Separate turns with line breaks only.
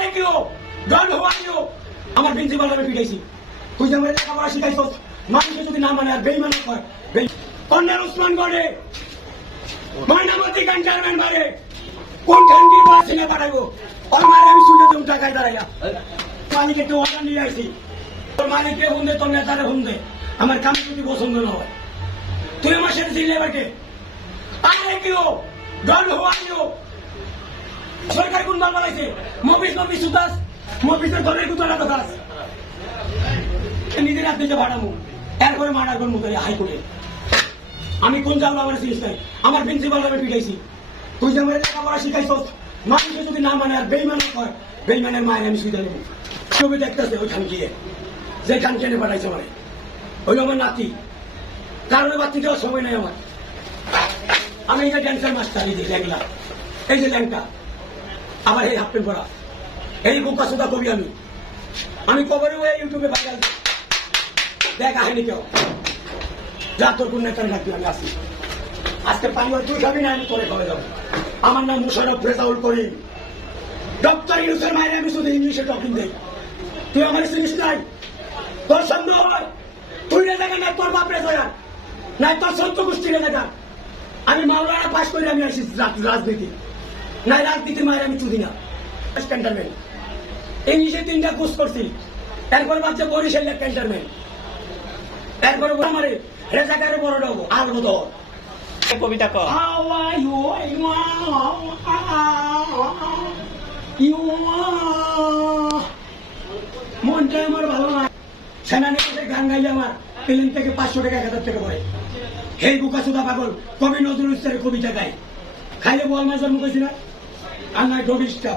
আরে কেউ ডন হওয়াইও আমার প্রিন্সিপাল আমি পিটাইছি তুই যে আমার লেখাপড়া শিখাইছস মানুষে যদি না মানে আর বেইমান হয় কন্যার উসমান গড়ে। ময়নামতি ক্যান্টারম্যান মারে কোন ঠান্ডির বলা ছেলে পাঠাইবো? ওর মারে আমি সুযোগ দেব টাকায় দাঁড়াইয়া। মালিকে একটু অর্ডার নিয়ে আসি তোর মালিককে হুন্দে তোর নেতারে হুন্দে আমার কাম যদি পছন্দ না হয়। তুই আমার সাথে ছিলে এবারকে আরে কেউ ডন হওয়াইও সরকার কোন দল বানাইছে। মফিস মফিস সুদাস। মফিসের দলের কুতলা দাস নিজের হাত দিয়ে ভাড়ামু এরপরে মার্ডার করব করে হাইকোর্টে। আমি কোন জাল চিনিস নাই। আমার প্রিন্সিপাল আমি পিটাইছি। তুই যে আমার লেখাপড়া শিখাইছস, মানুষে যদি না মানে আর বেইমান হয় বেইমানের মায়ের আমি সুবিধা নেব ছবি দেখতেছে ওইখান গিয়ে। যেখান কেনে পাঠাইছে মানে ওই আমার নাতি। কারণে বাচ্চি দেওয়ার সময় নাই আমার। আমি এটা ড্যান্সার মাস্টার, এই যে ল্যাংলা। এই যে ল্যাংটা। আবার এই হাফ প্যান্ট পরা এই বোকা সুদা কবি আমি। আমি কবরে ওই ইউটিউবে ভাইরাল দেখ আহেনি কেউ। যা তোর কোন নেতার ডাকবি আমি আসি আজকে পানি তুই খাবি না, আমি তোরে খাওয়া যাব। আমার নাম মুশারফ রেজাউল করিম। ডক্টর ইউসের মায়ের আমি শুধু ইংলিশে টকিং দেই। তুই আমার চিনিস নাই? তোর সন্দেহ হয়? তুই রে দেখা না তোর বাপ রে দেখা না তোর সন্ত গোষ্ঠী রে দেখা আমি মাওলানা পাশ করে আমি আসি রাজ- রাজনীতি। না রাজনীতি মায়ের আমি চুদি না। ক্যান্টারমেন্ট ইংলিশে তিনটা কোর্স করছি। এরপর বাচ্চা বরিশাল ক্যান্টারমেন্ট এরপরে আমারে রেজাকারে বড় ডবো আর মতো
কবিতা ক
মনটা আমার ভালো না। সেনানিবাসের গান গাইলে আমার প্লেন থেকে পাঁচশো টাকা এক হাজার টাকা পড়ে। হেই বুকা সুদা পাগল কবি নজরুল ইসলামের কবিতা গায়। খাইলে বল মাজার মুখেছি না? আর নয় ডবিস্টা